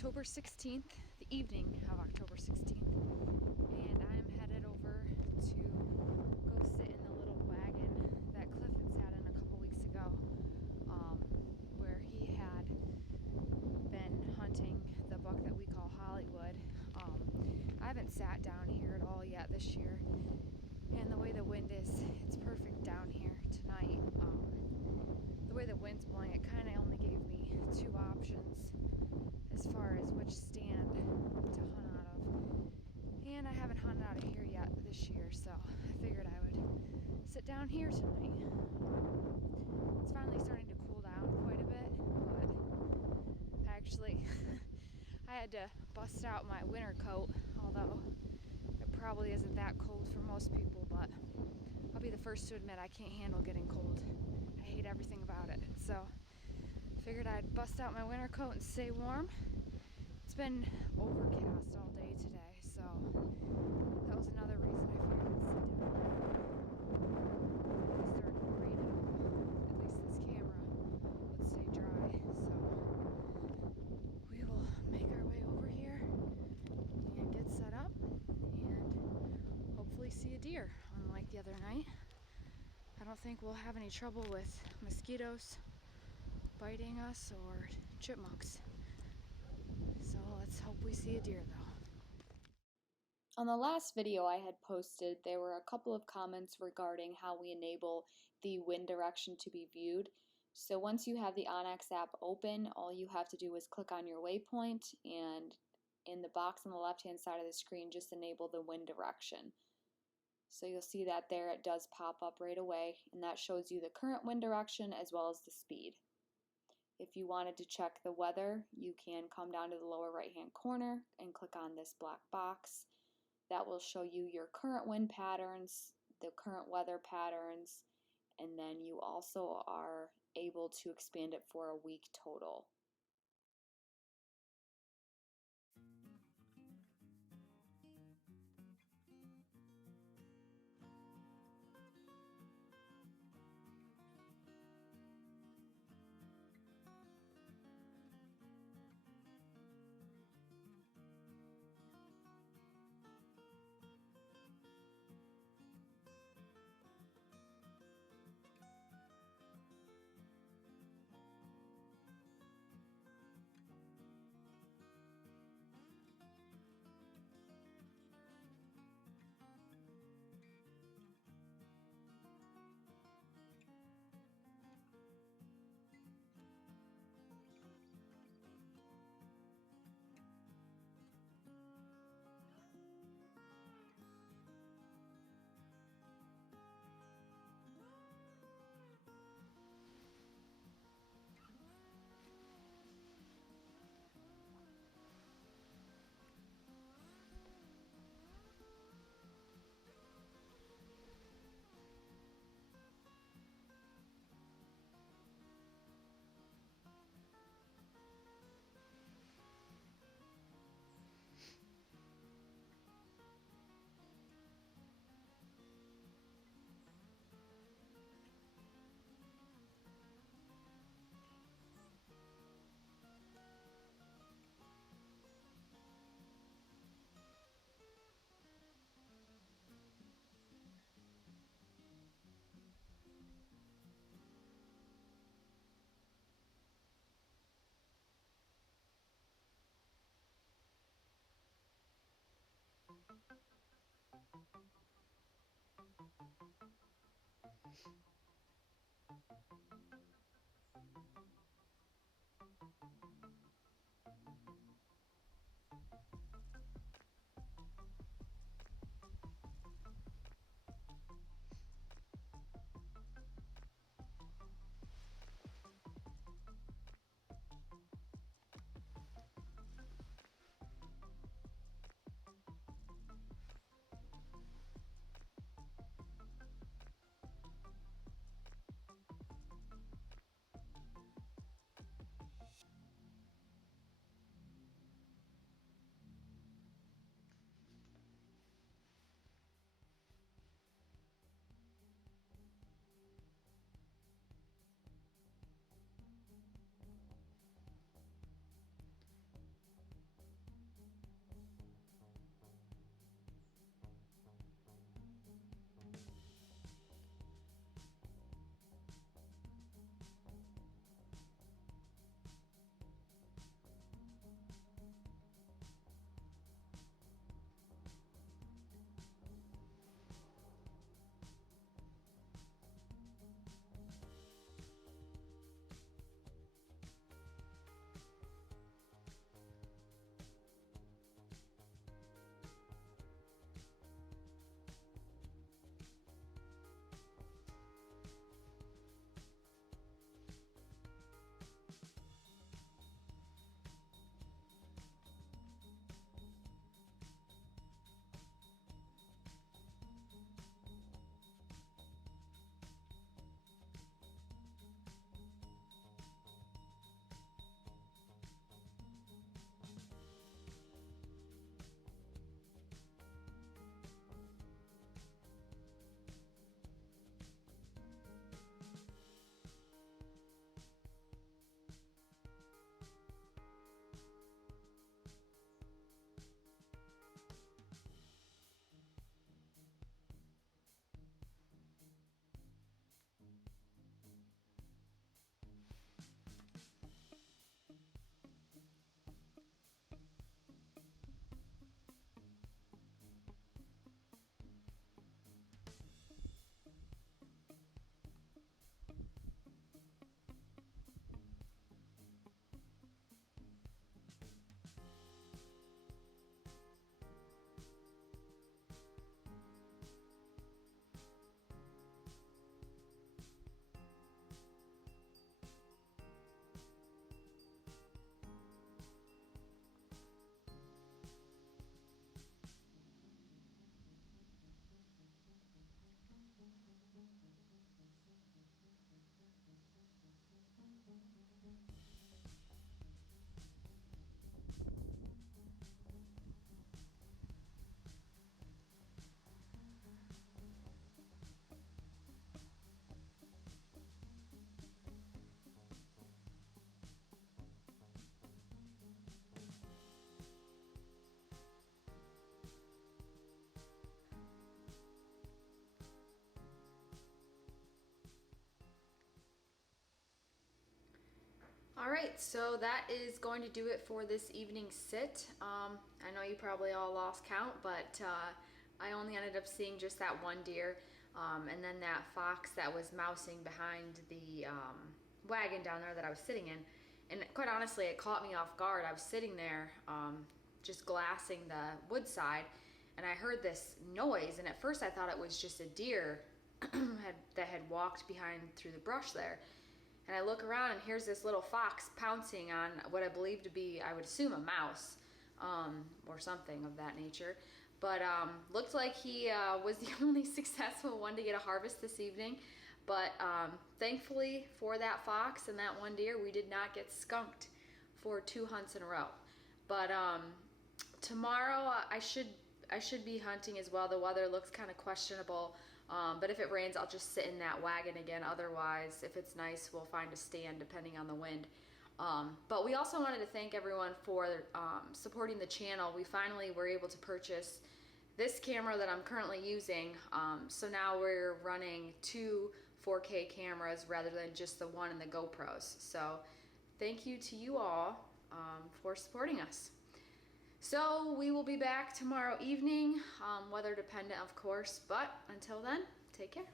October 16th, the evening of October 16th, and I'm headed over to go sit in the little wagon that Cliff had sat in a couple weeks ago, where he had been hunting the buck that we call Hollywood. I haven't sat down here at all yet this year, and the way the wind is, it's perfect down here tonight. The way the wind's blowing, it kind of only gave me two options as far as which stand to hunt out of, and I haven't hunted out of here yet this year, so I figured I would sit down here tonight. It's finally starting to cool down quite a bit, but actually I had to bust out my winter coat, although it probably isn't that cold for most people, but I'll be the first to admit I can't handle getting cold. I hate everything about it, so figured I'd bust out my winter coat and stay warm. It's been overcast all day today, so that was another reason I figured I'd sit down. It started to rain at all. At least this camera would stay dry, so we will make our way over here and get set up and hopefully see a deer. Unlike the other night, I don't think we'll have any trouble with mosquitoes biting us or chipmunks. So let's hope we see a deer though. On the last video I had posted, there were a couple of comments regarding how we enable the wind direction to be viewed. So once you have the onX app open, all you have to do is click on your waypoint, and in the box on the left hand side of the screen, just enable the wind direction. So you'll see that there it does pop up right away, and that shows you the current wind direction as well as the speed. If you wanted to check the weather, you can come down to the lower right hand corner and click on this black box. That will show you your current wind patterns, the current weather patterns, and then you also are able to expand it for a week total. All right, so that is going to do it for this evening sit. I know you probably all lost count, but I only ended up seeing just that one deer, and then that fox that was mousing behind the wagon down there that I was sitting in. And quite honestly, it caught me off guard. I was sitting there just glassing the wood side, and I heard this noise, and at first I thought it was just a deer that had walked behind through the brush there. And I look around and here's this little fox pouncing on what I believe to be, I would assume, a mouse or something of that nature. But looked like he was the only successful one to get a harvest this evening. But thankfully for that fox and that one deer, we did not get skunked for 2 hunts in a row. But tomorrow I should be hunting as well. The weather looks kind of questionable, but if it rains, I'll just sit in that wagon again. Otherwise, if it's nice, we'll find a stand depending on the wind. But we also wanted to thank everyone for supporting the channel. We finally were able to purchase this camera that I'm currently using. So now we're running 2 4K cameras rather than just the one and the GoPros. So thank you to you all for supporting us. So we will be back tomorrow evening, weather dependent of course, but until then, take care.